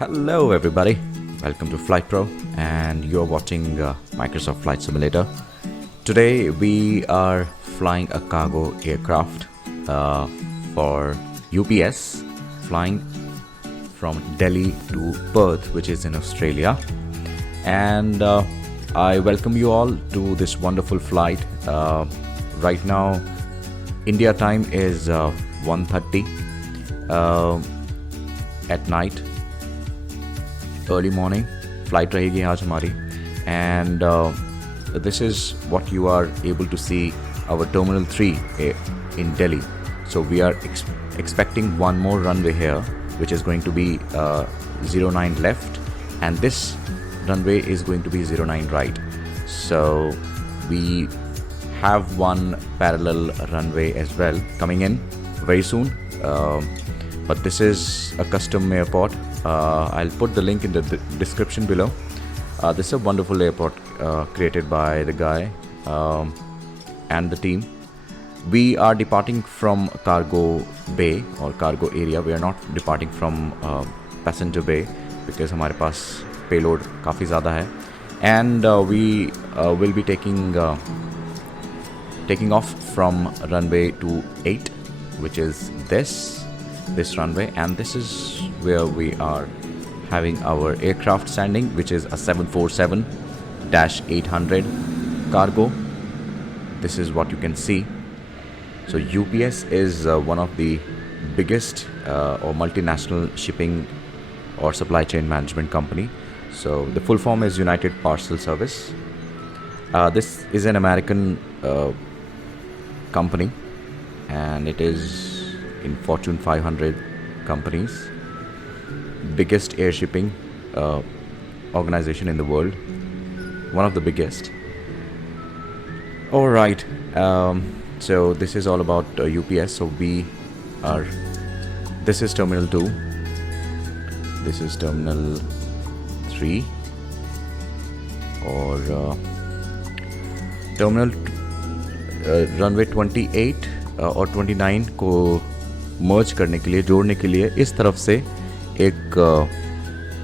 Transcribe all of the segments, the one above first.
Hello everybody, welcome to Flight Pro and you're watching Microsoft Flight Simulator. Today we are flying a cargo aircraft for UPS, flying from Delhi to Perth, which is in Australia. And I welcome you all to this wonderful flight. Right now India time is 1:30 at night. Early morning flight रहेगी आज हमारी, and this is what you are able to see our Terminal 3 in Delhi. So we are expecting one more runway here, which is going to be 09 left, and this runway is going to be 09 right. So we have one parallel runway as well coming in very soon, but this is a custom airport. I'll put the link in the description below. This is a wonderful airport created by the guy and the team. We are departing from cargo bay or cargo area. We are not departing from passenger bay because हमारे पास payload काफ़ी ज़्यादा है, and we will be taking off from runway 28, which is this runway, and this is where we are having our aircraft standing, which is a 747-800 cargo. This is what you can see. So UPS is one of the biggest or multinational shipping or supply chain management company. So the full form is United Parcel Service. This is an American company, and it is in Fortune 500 companies, biggest air shipping organization in the world, one of the biggest. All right, so this is all about UPS. So this is Terminal 2, this is Terminal 3, or Terminal runway 28 और 29 को मर्ज करने के लिए, जोड़ने के लिए इस तरफ से एक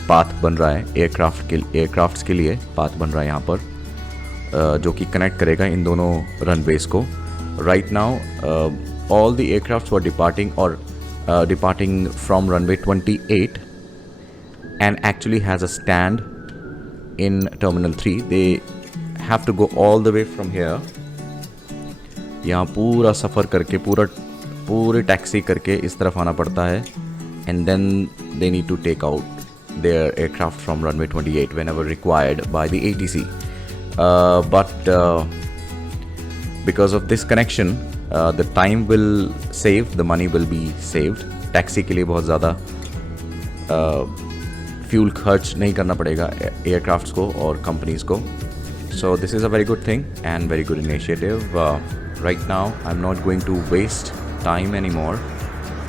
पाथ बन रहा है एयरक्राफ्ट्स के लिए पाथ बन रहा है यहाँ पर, जो कि कनेक्ट करेगा इन दोनों रनवेज को. Right now all the aircrafts were departing from runway 28 and actually has a stand in Terminal 3. They have to go all the way from here, यहाँ पूरा सफ़र करके पूरे टैक्सी करके इस तरफ आना पड़ता है, and then they need to take out their aircraft from runway 28 whenever required by the ATC. But because of this connection, the time will save, the money will be saved. Taxi के लिए बहुत ज़्यादा फ्यूल खर्च नहीं करना पड़ेगा एयरक्राफ्ट्स को और कंपनीज़ को. So this is a very good thing and very good initiative. Right now I'm not going to waste time anymore.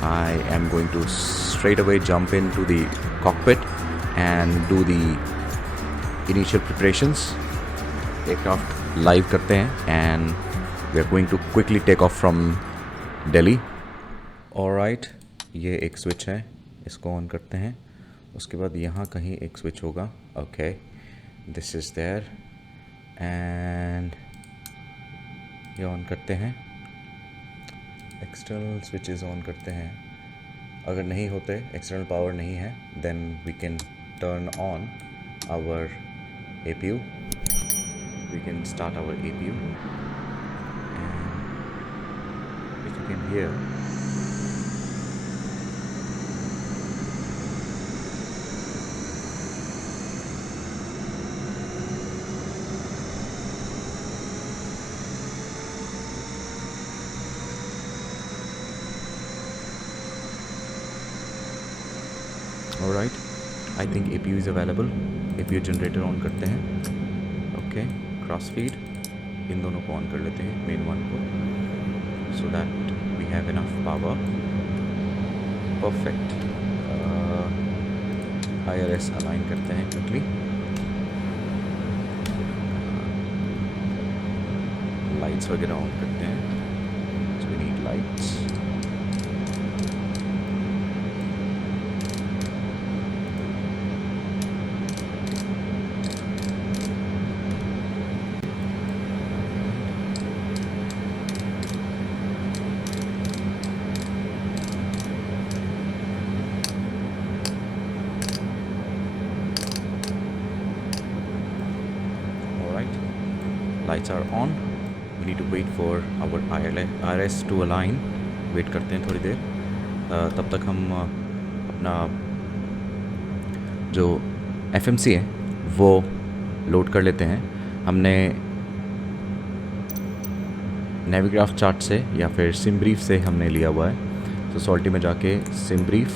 I am going to straight away jump into the cockpit and do the initial preparations. Aircraft live करते हैं and we are going to quickly take off from Delhi. Alright, ये एक स्विच है, इसको ऑन करते हैं. उसके बाद यहाँ कहीं एक स्विच होगा. Okay, this is there, and ये ऑन करते हैं. एक्सटर्नल स्विचेस ऑन करते हैं. अगर नहीं होते, एक्सटर्नल पावर नहीं है, then we can turn on our APU. We can start our APU, and if you can hear, Alright, I think APU is available. APU generator on करते हैं. Okay, cross feed in दोनों को ऑन कर लेते हैं, main one को, so that we have enough power. Perfect. IRS align करते हैं क्विकली. लाइट्स वगैरह ऑन करते हैं. So we need lights. Lights are on. We need to wait for our IRS to align. Wait करते हैं थोड़ी देर. तब तक हम अपना जो FMC है वो लोड कर लेते हैं. हमने Navigraph चार्ट से या फिर Simbrief से हमने लिया हुआ है. तो सॉल्टी में जाके Simbrief,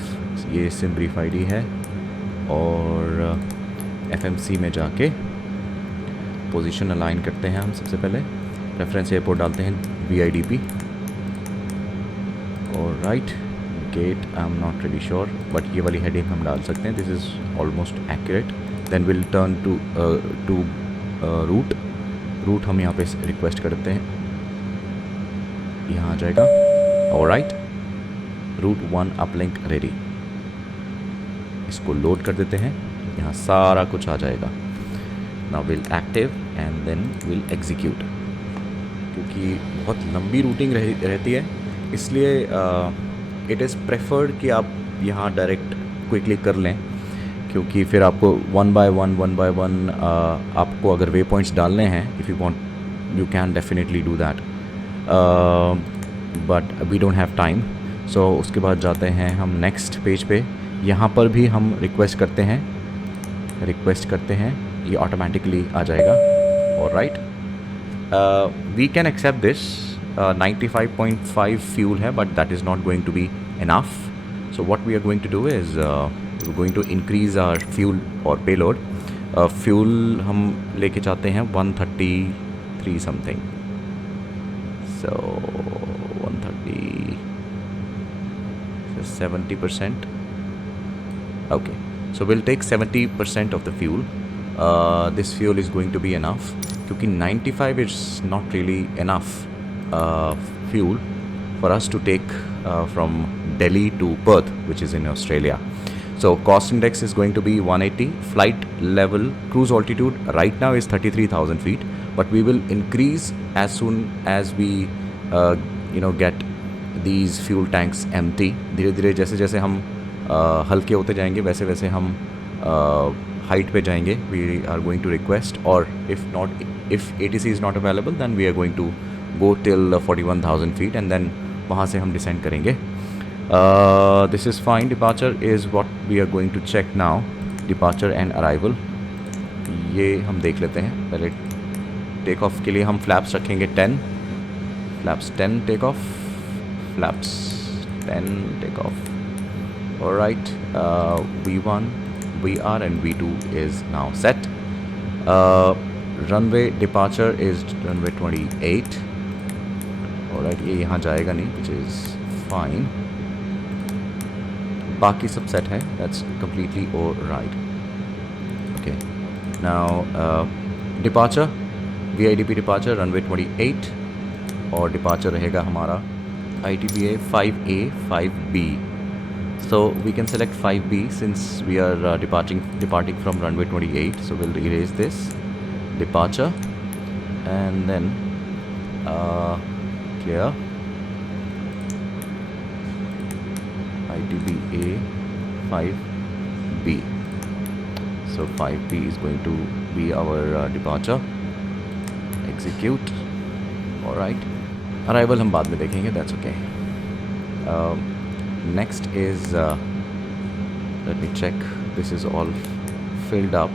ये Simbrief ID है, और FMC में जाके पोजीशन अलाइन करते हैं हम. सबसे पहले रेफरेंस एयरपोर्ट डालते हैं VIDP. और right gate I am not really sure, but ये वाली हेडिंग हम डाल सकते हैं. This is almost accurate. Then will turn to route हम यहाँ पे रिक्वेस्ट करते हैं. यहाँ आ जाएगा. और राइट रूट 1 अपलिंक रेडी. इसको लोड कर देते हैं. यहाँ सारा कुछ आ जाएगा. Now will active and then will execute. क्योंकि बहुत लंबी रूटिंग रहती है, इसलिए इट इज़ प्रेफर्ड कि आप यहाँ डायरेक्ट क्विकली कर लें, क्योंकि फिर आपको वन बाय वन आपको अगर वे पॉइंट्स डालने हैं, if you want you can definitely do that, but we don't have time. So उसके बाद जाते हैं हम नेक्स्ट पेज पे. यहाँ पर भी हम रिक्वेस्ट करते हैं, ये ऑटोमेटिकली आ जाएगा. और right we can accept this. 95.5 fuel है, but that is not going to be enough. So what we are going to do is we going to increase our fuel और पेलोड. फ्यूल हम लेके चाहते हैं 133 something. So 130, 70%. Okay, so we'll take 70% of the fuel. This fuel is going to be enough, क्योंकि 95 is not really enough fuel for us to take from Delhi to Perth, which is in Australia. So cost index is going to be 180. Flight level cruise altitude right now is 33,000 feet, but we will increase as soon as we get these fuel tanks empty. धीरे धीरे जैसे हम हल्के होते जाएंगे, वैसे वैसे हम हाइट पे जाएंगे. We are going to request, और if ATC is not available, then we are going to go till 41,000 feet, and then वहाँ से हम डिसेंड करेंगे. This is fine. Departure is what we are going to check now. Departure and arrival, ये हम देख लेते हैं. पहले टेक ऑफ के लिए हम फ्लैप्स रखेंगे 10. Flaps 10 take off, flaps 10 take off. Alright, V1, VR and V2 is now set. Runway departure is runway 28. Alright, ये यहाँ जाएगा नहीं, which is fine. बाकी सब सेट है, that's completely alright. Okay, now departure, VIDP departure runway 28, और departure रहेगा हमारा ITBA 5A 5B. So we can select 5B since we are departing from runway 28. So we'll erase this departure and then clear ITBA 5B. So 5B is going to be our departure. Execute. All right. Arrival हम बाद में देखेंगे. That's okay. Next is let me check. This is all filled up.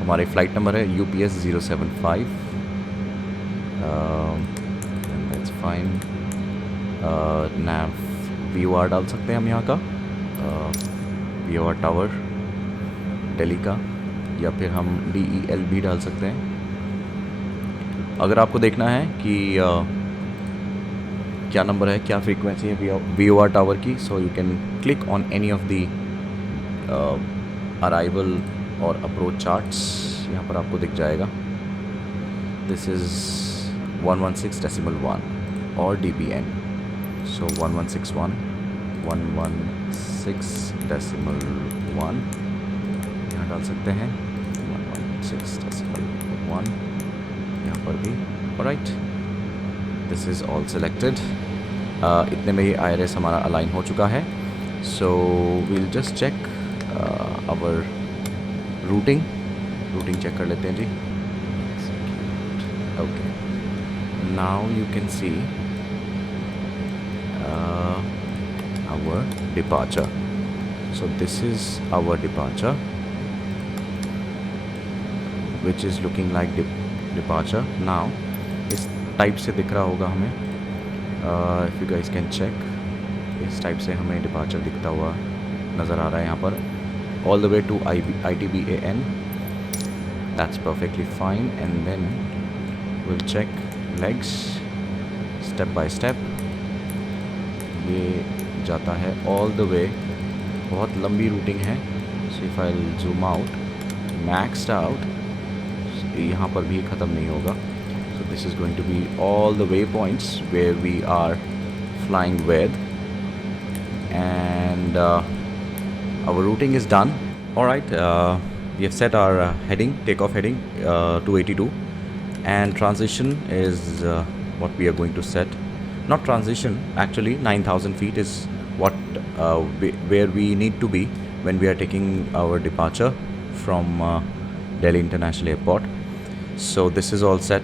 हमारे flight number है UPS 075. And that's fine. nav VOR डाल सकते हैं हम यहाँ का, VOR टावर दिल्ली का, या फिर हम DEL भी डाल सकते हैं. अगर आपको देखना है कि क्या नंबर है, क्या फ्रीक्वेंसी है VOR टावर की, so you can click on any of the arrival और अप्रोच चार्ट्स. यहाँ पर आपको दिख जाएगा. दिस इज़ 116.1 और dBn. सो 1161, 116.1 यहाँ डाल सकते हैं. 116.1 यहाँ पर भी. Alright, this is all selected. इतने में ही IRS हमारा अलाइन हो चुका है. So we'll just check our routing check कर लेते हैं जी. Okay, now you can see our departure. So this is our departure, which is looking like departure. Now इस टाइप से दिख रहा होगा हमें, if you guys can check, इस टाइप से हमें डिपार्चर दिखता हुआ नज़र आ रहा है यहाँ पर, all the way to ITBAN. That's perfectly fine. And then we'll check legs step by step. ये जाता है all the way, बहुत लंबी रूटिंग है. So if I'll zoom out, maxed out, यहाँ पर भी ख़त्म नहीं होगा. So this is going to be all the waypoints where we are flying with, and our routing is done. Alright, we have set our heading, takeoff heading 282, and transition is what we are going to set. Not transition, actually 9,000 feet is what where we need to be when we are taking our departure from Delhi International Airport. So this is all set,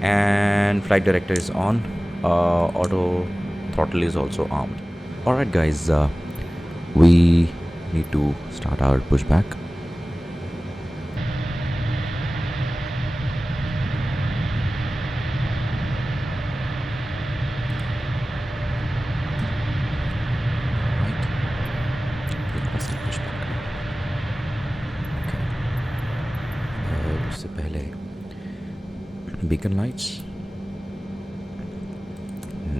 and flight director is on, auto throttle is also armed. Alright guys, we need to start our pushback. उससे पहले beacon lights,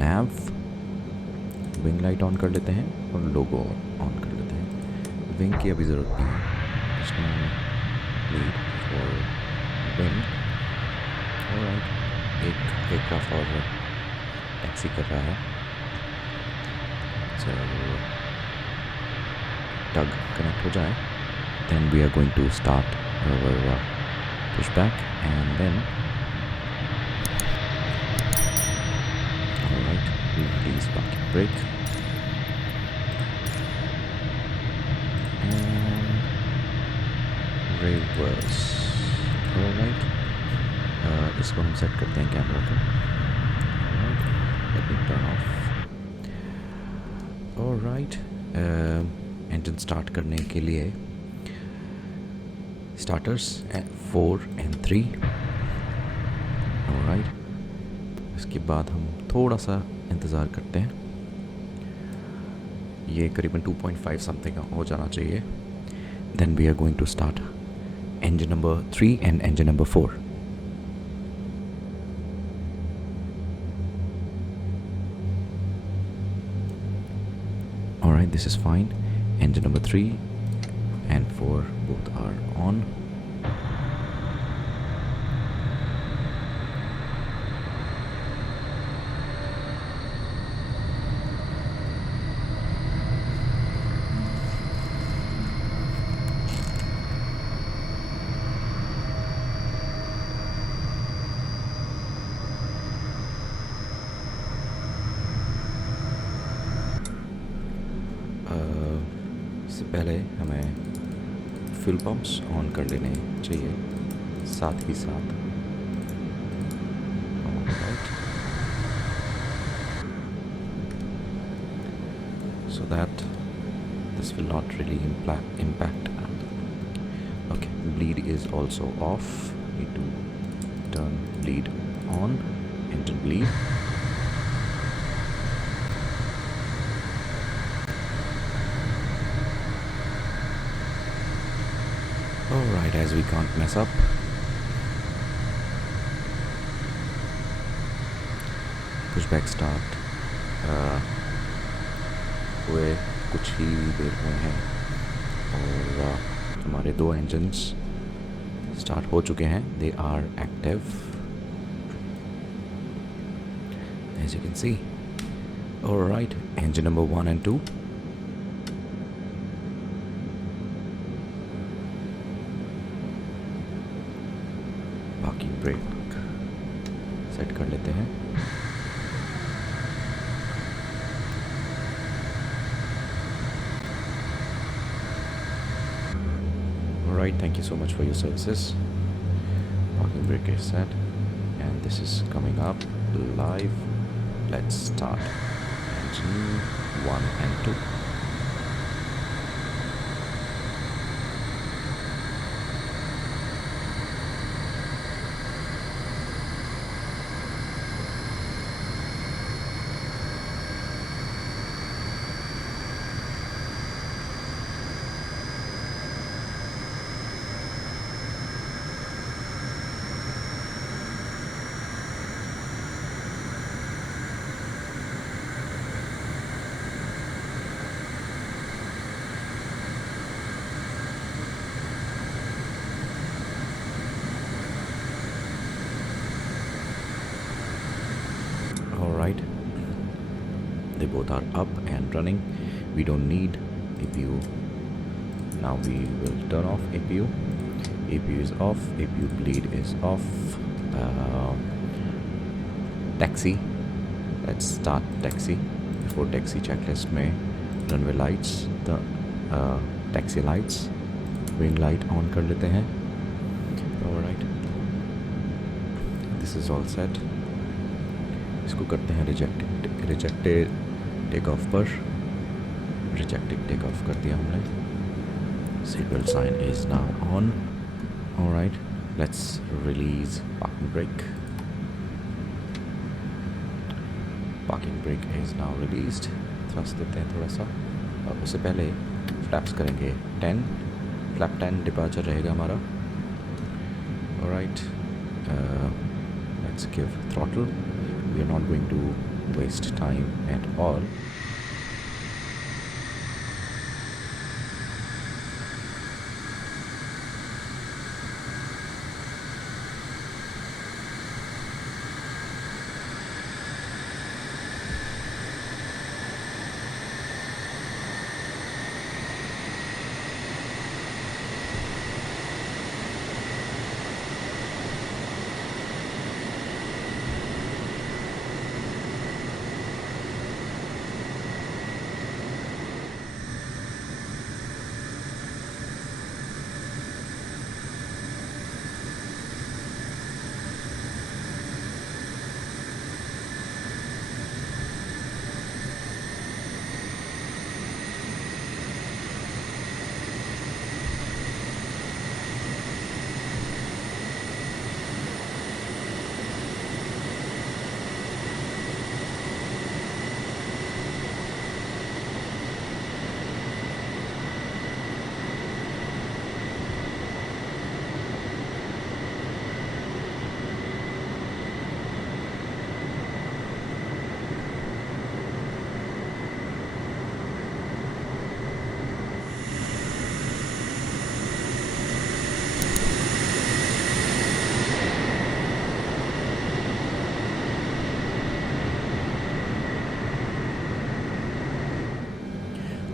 nav, wing light on कर लेते हैं और लोगो ऑन कर लेते हैं. विंग की अभी ज़रूरत नहीं है, नीड फॉर विंग. एक एयरक्राफ्ट और टैक्सी कर रहा है, जब टग कनेक्ट हो जाए then we are going to start our pushback, and then alright, we release parking brake and reverse. Alright, इसको हम सेट करते हैं कैमरा को. Alright, let me turn off. Alright, engine start करने के लिए starters 4 and 3. Alright, इसके बाद हम थोड़ा सा इंतज़ार करते हैं, ये करीबन 2.5 समथिंग हो जाना चाहिए. Then we are going to start engine number 3 and engine number 4. Alright, this is fine. Engine number 3 and 4 both are on. इससे पहले हमें फ्यूल पंप्स ऑन कर लेने चाहिए साथ ही साथ. So that this will not really impact. Okay, bleed is also off. Need to turn bleed on. Engine bleed. Alright, as we can't mess up, pushback start हुए कुछ ही देर हुए हैं और हमारे 2 engines स्टार्ट हो चुके हैं. They are active, as you can see. Alright, engine number 1 and 2. Break set कर लेते हैं. Alright, thank you so much for your services. Parking brake is set. This is coming up live. Let's start. Engine 1 and 2. Alright, they both are up and running. We don't need APU. Now we will turn off APU. APU is off, APU bleed is off. Taxi, let's start taxi. Before taxi checklist में runway lights, the taxi lights, wing light on कर लेते हैं. Alright, this is all set. इसको करते हैं rejected take off पर. Rejected take off कर दिया हमने. Seat belt sign is now on. Alright, let's release parking brake. Parking brake is now released. Thrust देते हैं थोड़ा सा. और उससे पहले फ्लैप्स करेंगे 10. फ्लैप 10 डिपार्चर रहेगा हमारा. Alright, let's give throttle. We are not going to waste time at all.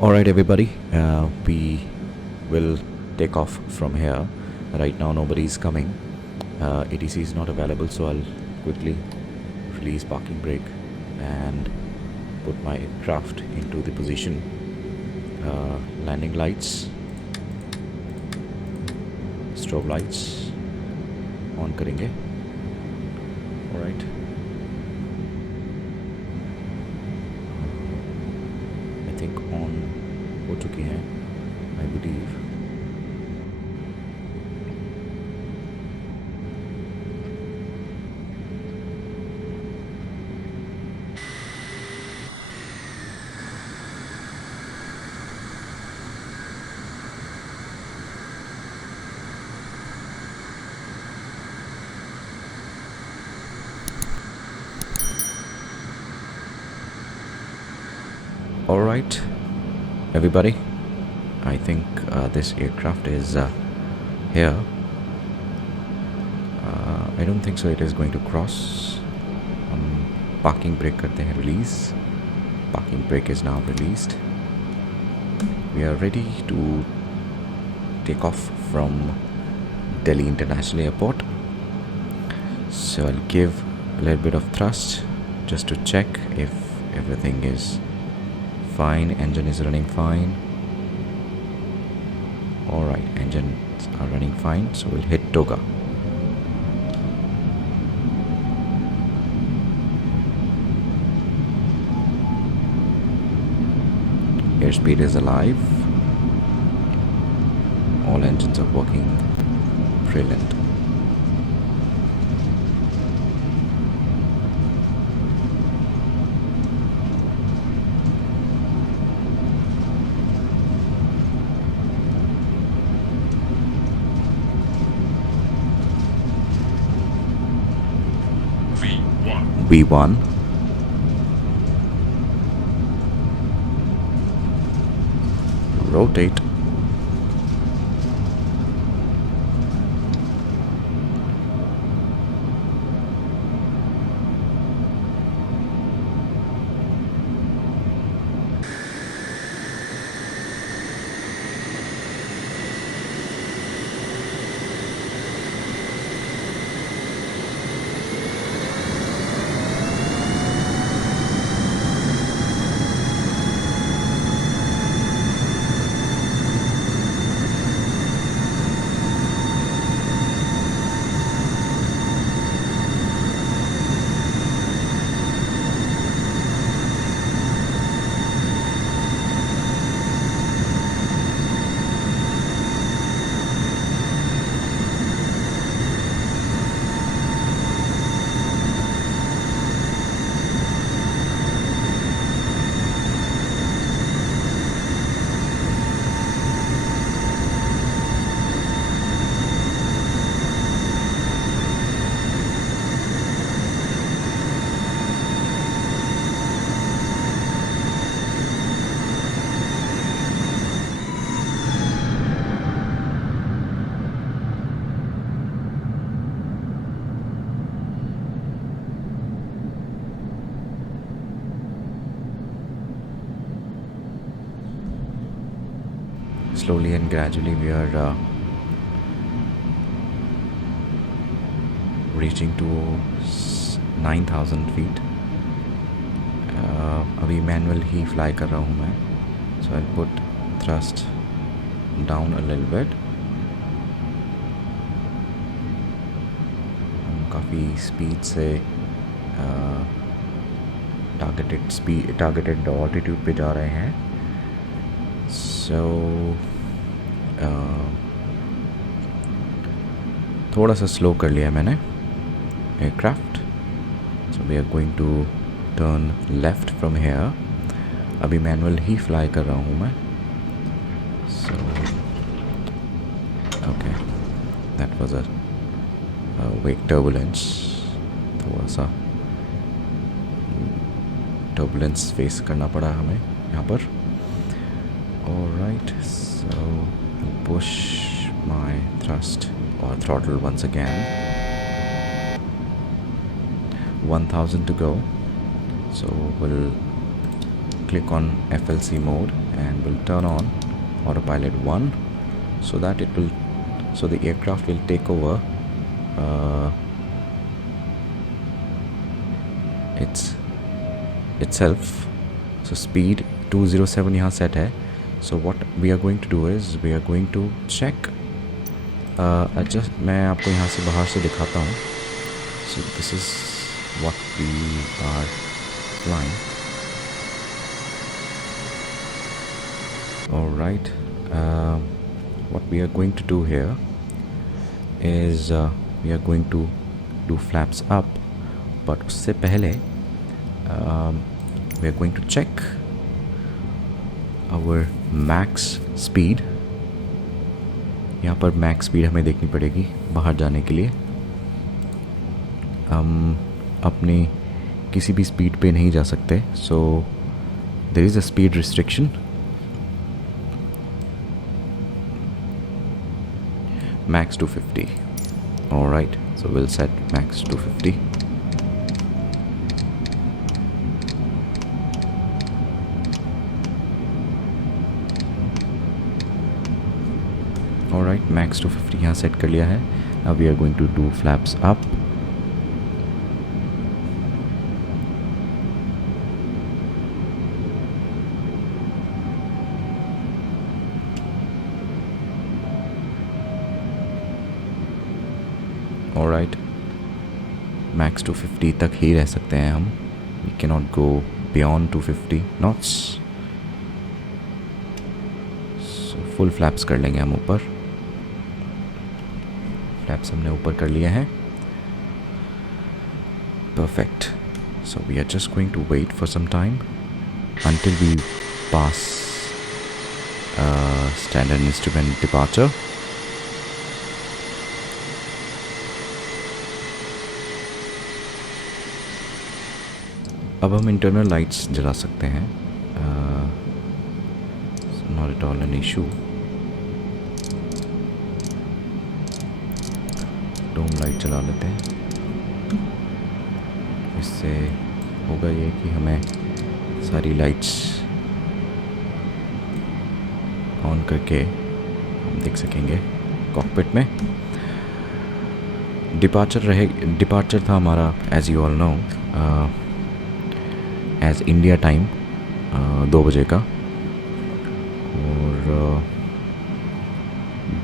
Alright everybody, we will take off from here. Right now nobody is coming. ATC is not available, so I'll quickly release parking brake and put my aircraft into the position. Landing lights, strobe lights on करेंगे. Alright. I think on हो चुकी हैं, I believe. Alright, everybody, I think this aircraft is here. I don't think so it is going to cross. Parking brake करते हैं release. Parking brake is now released. We are ready to take off from Delhi International Airport. So I'll give a little bit of thrust just to check if everything is fine. Engine is running fine. Alright, engines are running fine, so we'll hit toga. airspeed is alive. All engines are working brilliant. V1. Rotate. Slowly and gradually we are reaching to 9,000 feet. अभी manual ही fly कर रहा हूँ मैं. So I'll put thrust down a little bit. हम काफ़ी स्पीड से targeted altitude पे जा रहे हैं. So थोड़ा सा स्लो कर लिया मैंने aircraft. So we are going to turn left from here. अभी मैनुअल ही फ्लाई कर रहा हूँ मैं. So okay, that was a wake turbulence. थोड़ा सा टर्बुलेंस फेस करना पड़ा हमें यहाँ पर. Alright, so push my thrust or throttle once again. 1000 to go. So we'll click on FLC mode and we'll turn on autopilot 1 so that the aircraft will take over itself. So speed 207 यहाँ set है. So what we are going to do is we are going to check adjust. मैं आपको यहाँ से बाहर से दिखाता हूँ. So this is what we are flying. All right. What we are going to do here is we are going to do flaps up, but उससे पहले we are going to check our max speed. यहाँ पर max speed हमें देखनी पड़ेगी बाहर जाने के लिए. हम अपनी किसी भी स्पीड पे नहीं जा सकते. So there is a speed restriction. Max 250. All right, so we'll set max 250. Alright, max 250 यहाँ सेट कर लिया है. Now we are going to do flaps up. Alright, max 250 तक ही रह सकते हैं हम. We cannot go beyond 250 knots. Full flaps कर लेंगे हम ऊपर। फ्लैप्स हमने ऊपर कर लिए हैं। Perfect. So we are just going to wait for some time until we pass standard instrument departure. अब हम इंटरनल लाइट्स जला सकते हैं, not at all an issue. Dome light जला लेते हैं, इससे होगा ये कि हमें सारी लाइट्स ऑन करके हम देख सकेंगे कॉकपिट में। डिपार्चर था हमारा, as you all know, as India time 2 बजे का, और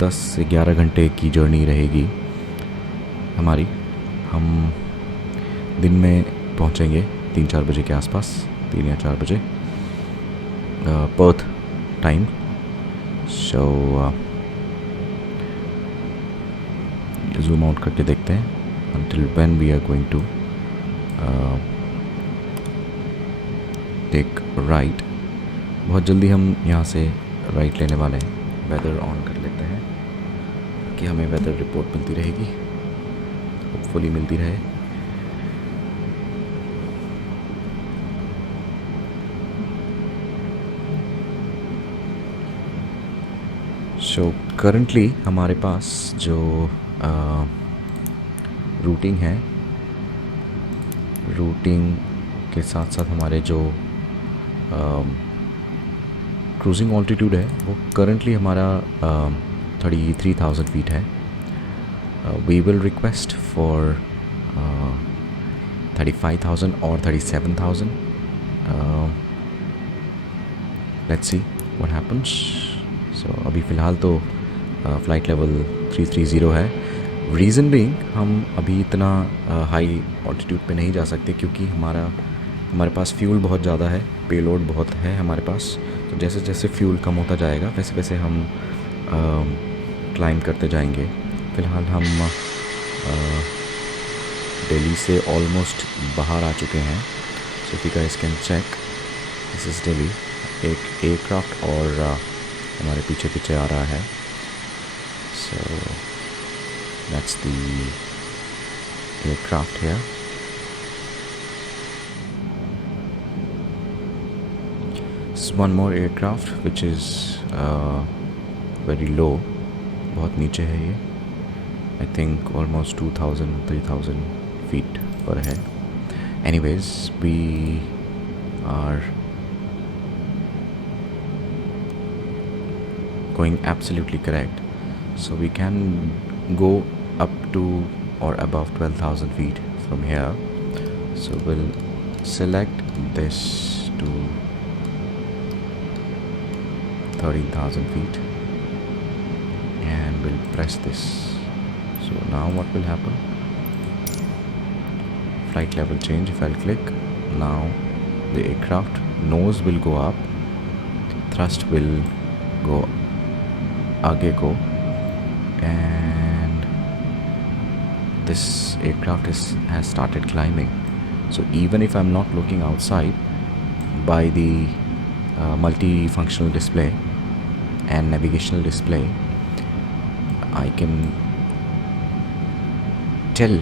10 से 11 घंटे की जर्नी रहेगी हमारी। हम दिन में पहुंचेंगे 3-4 बजे के आसपास, 3 या 4 बजे पर्थ टाइम। सो जूम आउट करके देखते हैं until when we are going to take right। बहुत जल्दी हम यहाँ से राइट लेने वाले हैं। वेदर ऑन कर लेते हैं कि हमें वेदर रिपोर्ट मिलती रहेगी, होपफुली मिलती रहे। सो करंटली हमारे पास जो रूटिंग है, रूटिंग के साथ साथ हमारे जो क्रूजिंग ऑल्टीट्यूड है वो करंटली हमारा 33,000 फीट है। वी विल रिक्वेस्ट फॉर 35,000 और 37,000। Let's see what happens. So अभी फ़िलहाल तो फ़्लाइट लेवल 330 है। रीज़न बीइंग हम अभी इतना हाई ऑल्टीट्यूड पे नहीं जा सकते क्योंकि हमारे पास फ्यूल बहुत ज़्यादा है, पेलोड बहुत है हमारे पास। तो जैसे जैसे फ्यूल कम होता जाएगा वैसे वैसे हम क्लाइंब करते जाएंगे। फ़िलहाल हम दिल्ली से ऑलमोस्ट बाहर आ चुके हैं। So if you guys can check, this is Delhi. एक एयरक्राफ्ट और हमारे पीछे पीछे आ रहा है। So that's the aircraft here. One more aircraft which is very low, बहुत नीचे है ये। I think almost 2,000-3,000 feet पर है। Anyways, we are going absolutely correct. So we can go up to or above 12,000 feet from here. So we'll select this to 13,000 feet and we'll press this. So now what will happen? Flight level change. If I'll click, now the aircraft nose will go up, thrust will go आगे go, and this aircraft has started climbing. So even if I'm not looking outside, by the multifunctional display and navigational display, I can tell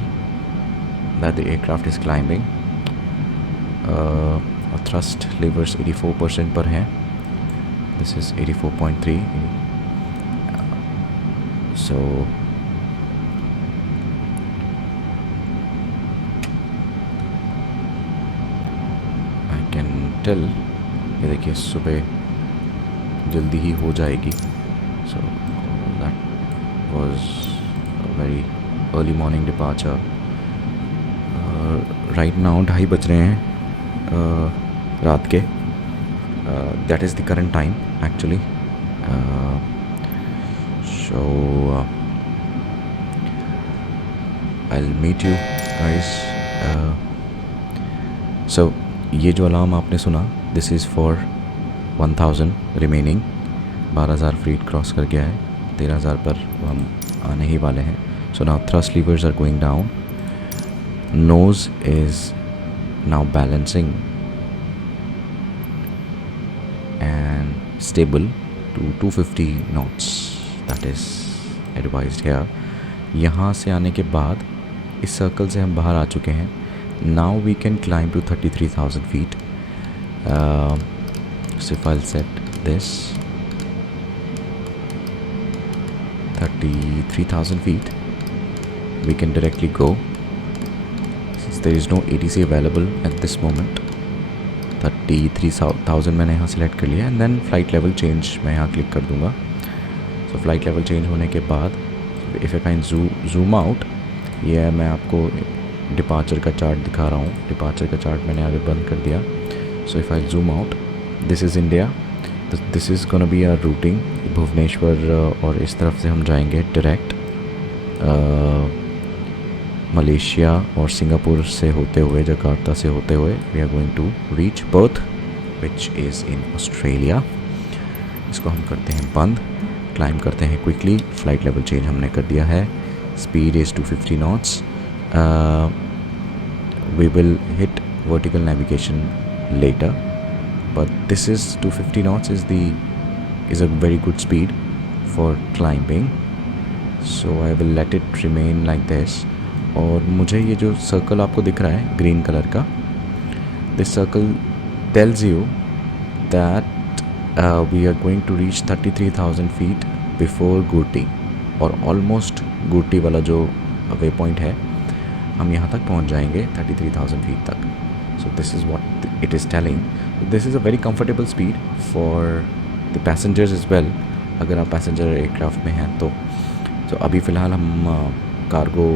that the aircraft is climbing. Thrust levers 84% पर हैं. This is 84.3. So I can tell, ये देखिए सुबह जल्दी ही हो जाएगी. So that was a very early morning departure. Right now 2:30 बज रहे हैं रात के. That is the current time actually. So I'll meet you guys. So ये जो अलार्म आपने सुना, this is for 1000 remaining. 12,000 फीट क्रॉस कर गया है, 13,000 पर हम आने ही वाले हैं. So now thrust levers are going down, nose is now balancing and stable to 250 knots, that is advised here. यहाँ से आने के बाद इस सर्कल से हम बाहर आ चुके हैं. now we can climb to 33,000 feet. So if I'll set this 33,000 feet, we can directly go. There is no ATC available at this moment. 33,000 मैंने यहाँ सिलेक्ट कर लिया, and then flight level change मैं यहाँ क्लिक कर दूँगा. सो फ्लाइट लेवल चेंज होने के बाद if I can zoom out, ये मैं आपको डिपार्चर का चार्ट दिखा रहा हूँ. डिपार्चर का चार्ट मैंने आगे बंद कर दिया. So if I zoom out, this is India, this is gonna be our routing. Bhubaneswar और इस तरफ से हम जाएंगे डायरेक्ट मलेशिया और सिंगापुर से होते हुए, जकार्ता से होते हुए we are going to reach Perth which is in Australia. इसको हम करते हैं बंद, क्लाइंब करते हैं क्विकली. फ्लाइट लेवल चेंज हमने कर दिया है. Speed is 250 knots. We will hit vertical navigation later, but this is 250 knots is a very good speed for climbing. So I will let it remain like this. और मुझे ये जो circle आपको दिख रहा है ग्रीन कलर का, this circle tells you that we are going to reach 33,000 feet before गुर्टी, और ऑलमोस्ट गुर्टी वाला जो वे पॉइंट है हम यहाँ तक पहुँच जाएंगे 33,000 फीट तक. So this is what it is telling. This is a very comfortable speed for the passengers is well, अगर आप पैसेंजर एयरक्राफ्ट में हैं तो. अभी फ़िलहाल हम कार्गो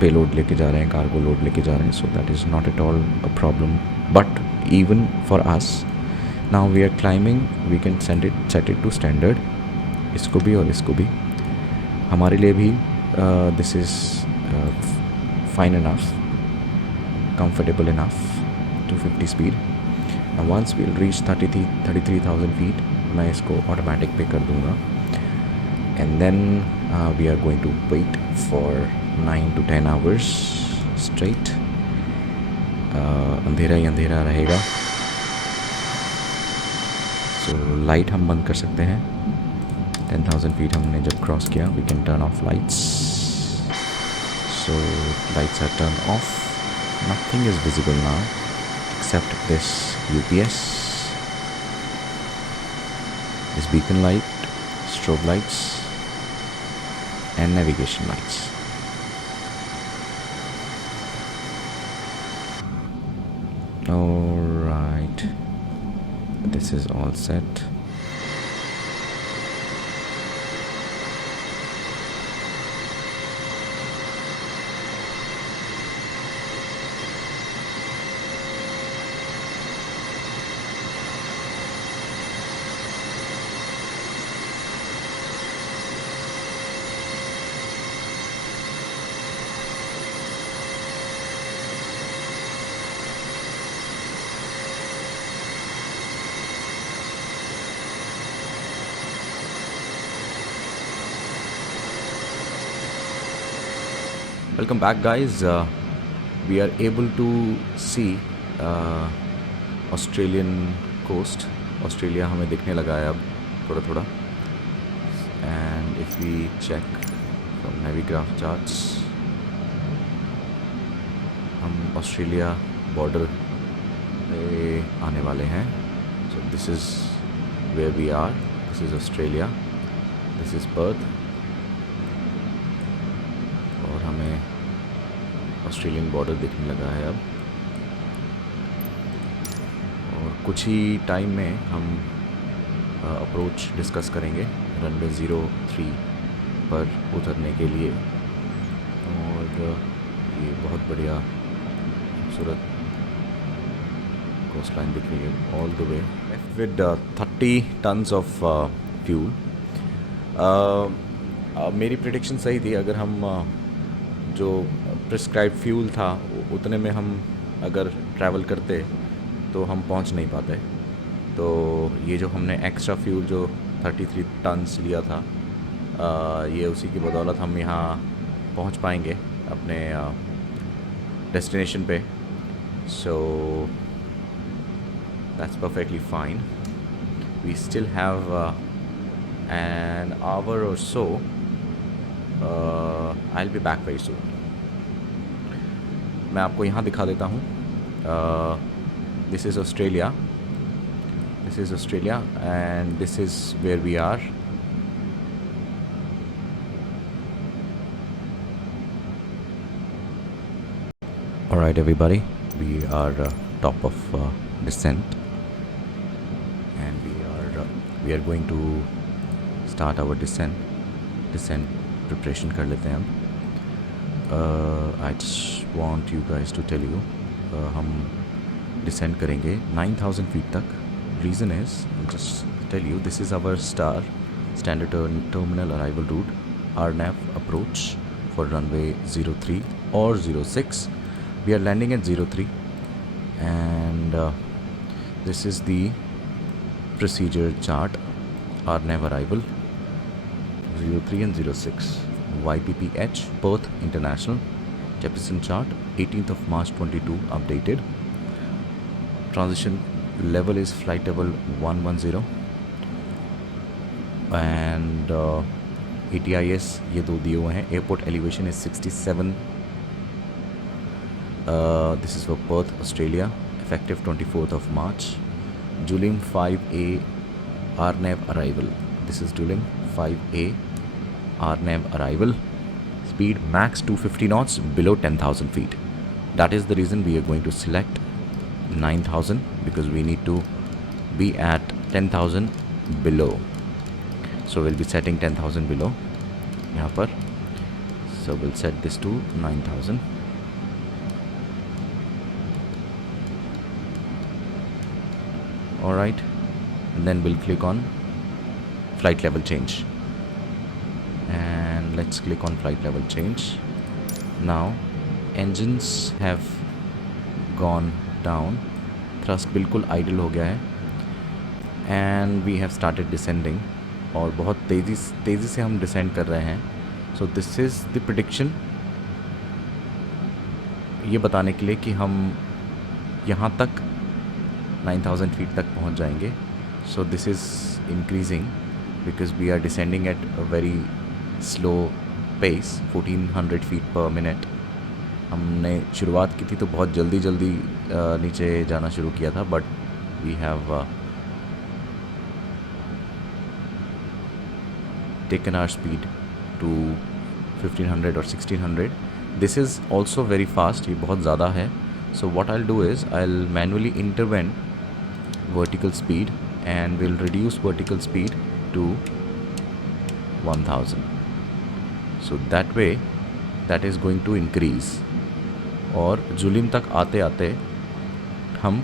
पेलोड लेके जा रहे हैं, कार्गो लोड लेके जा रहे हैं. So that is not at all a problem. But even for us now we are climbing, we can set it to standard. इसको भी और इसको भी हमारे लिए भी this is fine enough, comfortable enough. 250 speed. Once we will reach 33,000 feet, मैं इसको ऑटोमेटिक पे कर दूँगा. And then we are going to wait for 9 to 10 hours straight. अंधेरा ही अंधेरा रहेगा. So लाइट हम बंद कर सकते हैं. 10,000 फीट हमने जब क्रॉस किया, we can turn off lights. So lights are turned off. Nothing is visible now except this UPS, this beacon light, strobe lights, and navigation lights. All right, this is all set. Welcome back guys. We are able to see Australian coast. Australia हमें दिखने लगा है अब थोड़ा थोड़ा. And if we check from Navigraph charts, हम Australia border पे आने वाले हैं. So this is where we are. This is Australia. This is Perth. और हमें ऑस्ट्रेलियन बॉर्डर दिखने लगा है अब. और कुछ ही टाइम में हम अप्रोच डिस्कस करेंगे रनवे 03 पर उतरने के लिए. और ये बहुत बढ़िया खूबसूरत कोस्ट लाइन दिख रही है all the way with 30 tons of fuel. मेरी प्रेडिक्शन सही थी. अगर हम जो प्रिस्क्राइब फ्यूल था उतने में हम अगर ट्रैवल करते तो हम पहुंच नहीं पाते. तो ये जो हमने एक्स्ट्रा फ्यूल जो 33 टन्स लिया था। ये उसी की बदौलत हम यहाँ पहुँच पाएंगे अपने डेस्टिनेशन पे। So that's perfectly fine. We still have an hour or so. I'll be back very soon. मैं आपको यहाँ दिखा देता हूँ। This is Australia. This is Australia and this is where we are. Alright everybody, we are top of descent and we are going to start our descent preparation कर लेते हैं हम। I just want you guys to tell you हम descend करेंगे 9000 feet तक। Reason is, I'll just tell you, this is our standard terminal arrival route, RNAV approach for runway 03 or 06. We are landing at 03 and this is the procedure chart, RNAV arrival 03 and 06, YPPH Perth International, Jeppesen chart 18th of March 22 updated, transition level is flight level 110 and ATIS ये दो दिए हुए हैं। Airport elevation is 67. This is for Perth, Australia, effective 24th of March. Julim 5A RNAV arrival. This is Julim 5A RNAV arrival. Speed max 250 knots below 10,000 feet. That is the reason we are going to select 9,000 because we need to be at 10,000 below. So we'll be setting 10,000 below यहाँ पर. So we'll set this to 9,000. Alright, and then we'll click on flight level change and let's click on flight level change. Now engines have gone down, thrust बिल्कुल idle हो गया है and we have started descending और बहुत तेज़ी से हम descend कर रहे हैं. So this is the prediction, ये बताने के लिए कि हम यहाँ तक 9,000 feet तक पहुँच जाएंगे. So this is increasing because we are descending at a very slow pace, 1400 feet per minute. हमने शुरुआत की थी तो बहुत जल्दी नीचे जाना शुरू किया था, but we have taken our speed to 1500 or 1600. This is also very fast, ये बहुत ज़्यादा है. So what I'll do is I'll manually intervene vertical speed and we'll reduce vertical speed to 1000. So that way that is going to increase. और जुलिम तक आते आते हम,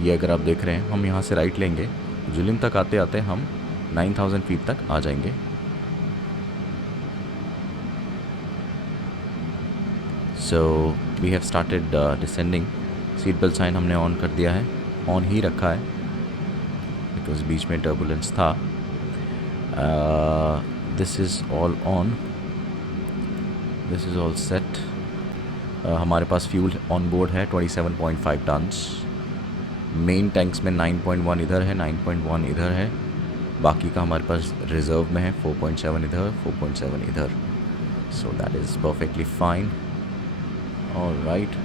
ये अगर आप देख रहे हैं, हम यहाँ से राइट लेंगे, जुलिम तक आते आते हम 9000 फीट तक आ जाएंगे. So we have started descending. Seat belt sign हमने ऑन कर दिया है, ऑन ही रखा है बिकॉज बीच में टर्बुलेंस था. This is all on, this is all set. हमारे पास फ्यूल ऑन बोर्ड है 27.5 टन्स. मेन टैंक्स में 9.1 इधर है, 9.1 इधर है, बाकी का हमारे पास रिज़र्व में है 4.7 इधर, 4.7 इधर. सो that is perfectly fine. All right.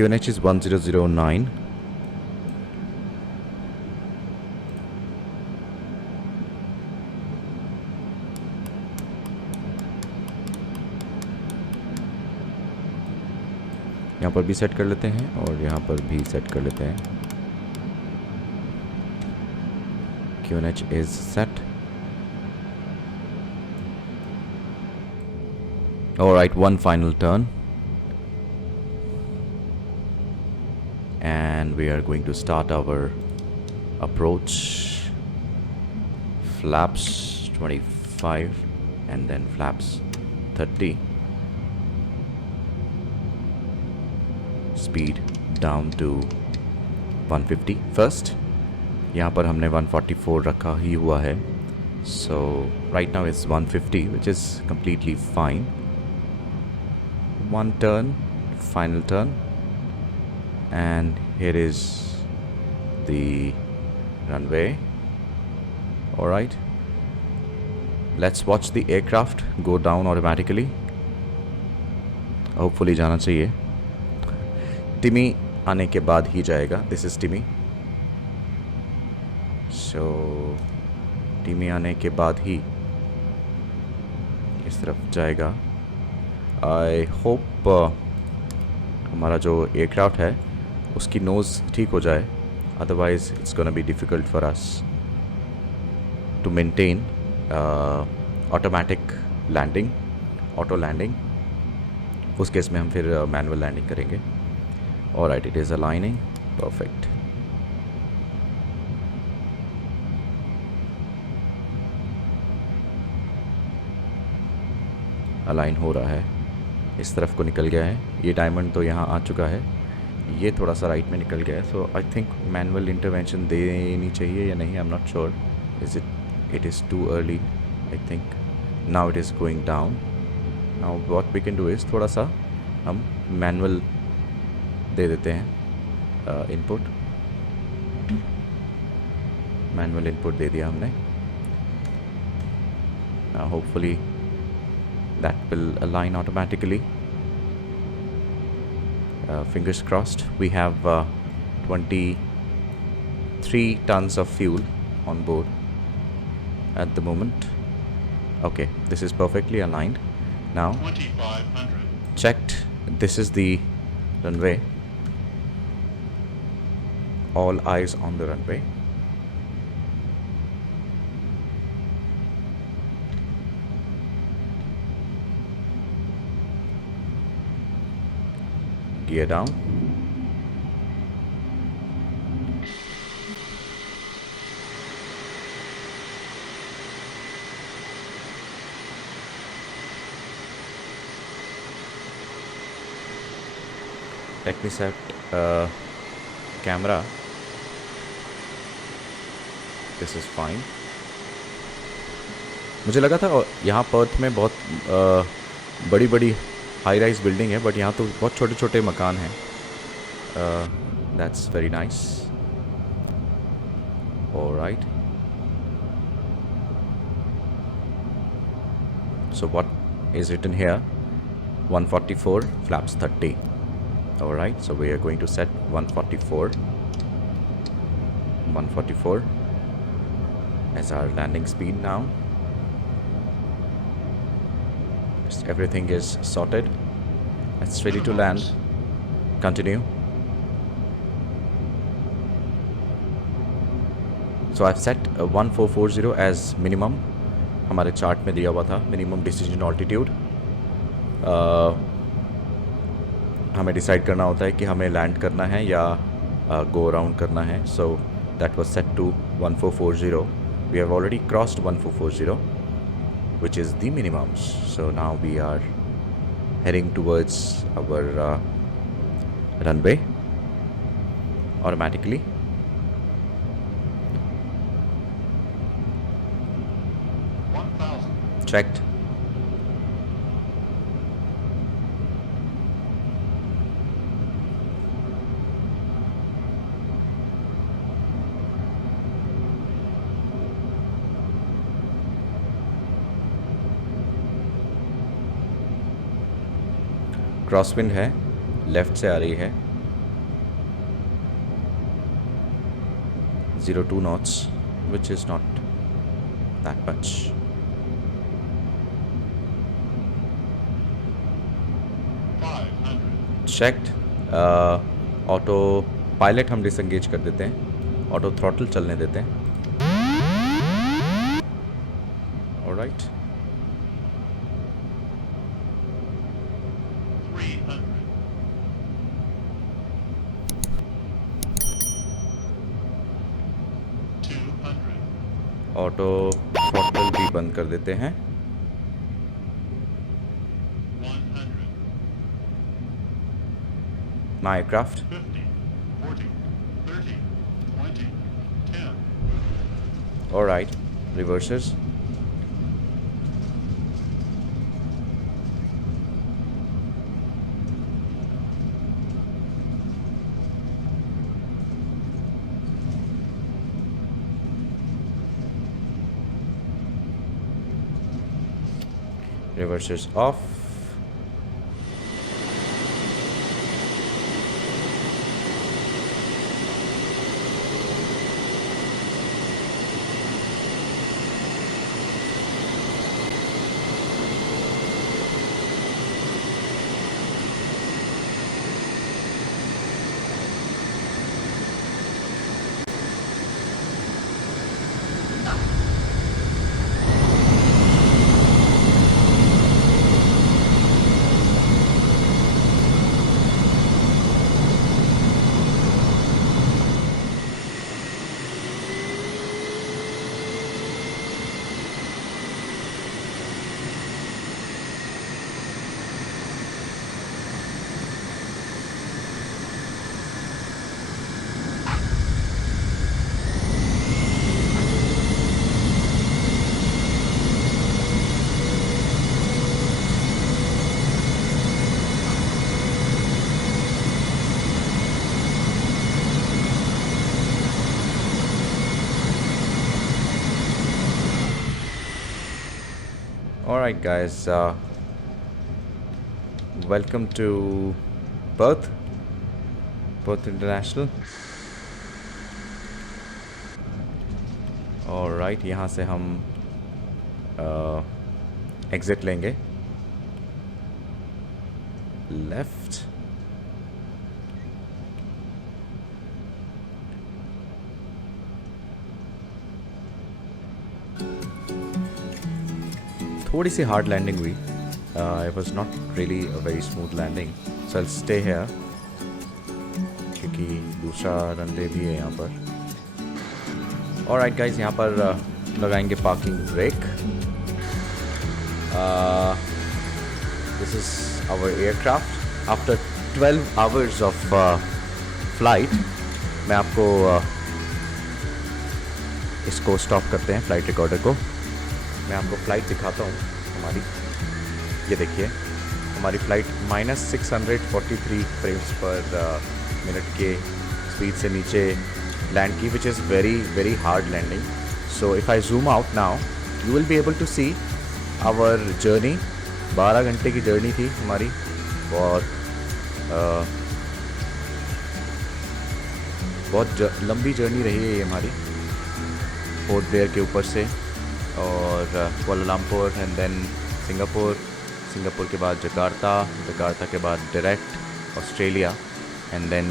QNH is 1009. यहाँ पर भी सेट कर लेते हैं और यहाँ पर भी सेट कर लेते हैं. QNH is set. Alright, one final turn. And we are going to start our approach. Flaps 25 and then flaps 30. Speed down to 150 first. यहाँ पर हमने 144 रखा ही हुआ है. So right now it's 150, which is completely fine. One turn, final turn, and here is the runway. Alright, let's watch the aircraft go down automatically. Hopefully जाना चाहिए. टिमी आने के बाद ही जाएगा. This is टिमी. So टिमी आने के बाद ही इस तरफ जाएगा. आई होप हमारा जो एयरक्राफ्ट है उसकी नोज़ ठीक हो जाए. Otherwise it's gonna be difficult for us to maintain automatic landing, auto landing. उस केस में हम फिर मैनुअल लैंडिंग करेंगे. Alright, it is aligning. Perfect. Align हो रहा है. इस तरफ को निकल गया है. ये डायमंड तो यहाँ आ चुका है. ये थोड़ा सा राइट में निकल गया है. So I think manual intervention देनी चाहिए या नहीं. I am not sure. It is too early. I think now it is going down. Now what we can do is थोड़ा सा हम मैनुअल दे देते हैं इनपुट. मैनुअल इनपुट दे दिया हमने. Hopefully that will align automatically. Fingers crossed. We have 23 tons of fuel on board at the moment. Okay, this is perfectly aligned. Now 2500 checked. This is the runway. All eyes on the runway. Gear down. Let me set camera. This is fine. मुझे लगा था यहाँ पर्थ में बहुत बड़ी बड़ी high rise building है, but यहाँ तो बहुत छोटे छोटे मकान हैं. That's very nice. Alright, so what is written here? 144 flaps 30. Alright, so we are going to set 144 as our landing speed now. Everything is sorted. It's ready to land. Continue. So I've set 1440 as minimum. हमारे चार्ट में दिया हुआ था minimum decision altitude. हमें डिसाइड करना होता है कि हमें लैंड करना है या गो अराउंड करना है. So that was set to 1440. We have already crossed 1440, which is the minimums. So now we are heading towards our runway automatically. Checked. Crosswind है, लेफ़्ट से आ रही है. 02 knots, which is not that much. Checked. Auto pilot हम डिसंगेज कर देते हैं, auto throttle चलने देते हैं. ऑलराइट. 200. ऑटो थ्रॉटल भी बंद कर देते हैं. 100. My aircraft. 50, 40, 30, 20, 10. All right, reverses. Reverses off. Alright guys, welcome to Perth International. Alright, यहाँ से हम एग्ज़िट लेंगे लेफ़्ट. थोड़ी सी हार्ड लैंडिंग हुई. It was not really a very smooth landing, so I will stay here क्योंकि दूसरा रनवे भी है यहाँ पर. ऑलराइट गाइस, यहाँ पर लगाएंगे parking brake. This is our aircraft. After 12 hours of flight मैं आपको इसको स्टॉप करते हैं, फ्लाइट रिकॉर्डर को. मैं आपको फ़्लाइट दिखाता हूँ हमारी. ये देखिए हमारी फ़्लाइट -643 फ्रेम्स पर मिनट के स्पीड से नीचे लैंड की, which is very very hard landing. So if I zoom out now you will be able to see our journey. 12 घंटे की जर्नी थी हमारी. बहुत लंबी जर्नी रही है ये हमारी. पोर्ट ब्लेयर के ऊपर से और कोलालमपुर एंड देन सिंगापुर के बाद जकार्ता के बाद direct Australia and then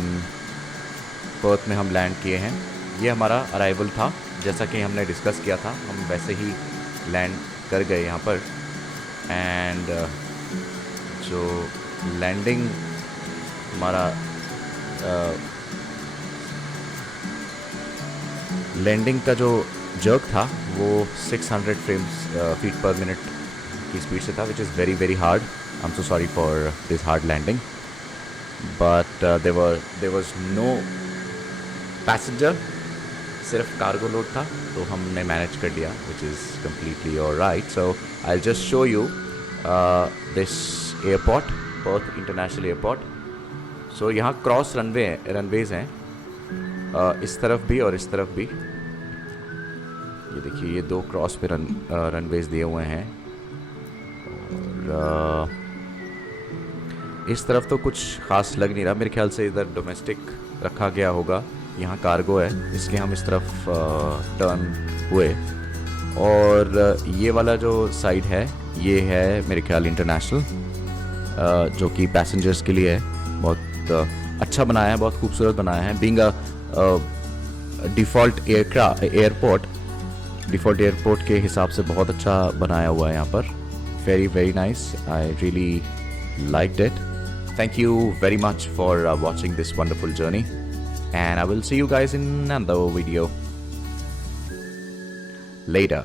Perth में हम लैंड किए हैं. ये हमारा अराइवल था, जैसा कि हमने डिस्कस किया था. हम वैसे ही लैंड कर गए यहाँ पर. एंड जो लैंडिंग हमारा लैंडिंग का जो जर्क था वो 600 फीट पर मिनट की स्पीड से था, which is very very hard. I am so sorry for this hard landing, but there was no passenger, सिर्फ कार्गो लोड था, तो हमने मैनेज कर लिया, which is completely alright. So I will just show you this airport, Perth international airport. So यहाँ cross रनवेज़ हैं, इस तरफ भी और इस तरफ भी. ये देखिए, ये 2 क्रॉस पे रनवेज दिए हुए हैं. और इस तरफ तो कुछ ख़ास लग नहीं रहा. मेरे ख्याल से इधर डोमेस्टिक रखा गया होगा यहाँ कार्गो है, इसलिए हम इस तरफ टर्न हुए। और ये वाला जो साइड है ये है मेरे ख्याल इंटरनेशनल, जो कि पैसेंजर्स के लिए है। बहुत अच्छा बनाया है, बहुत खूबसूरत बनाया है। Being a default default airport के हिसाब से बहुत अच्छा बनाया हुआ है यहाँ पर। Very very nice, I really liked it. Thank you very much for watching this wonderful journey, and I will see you guys in another video later.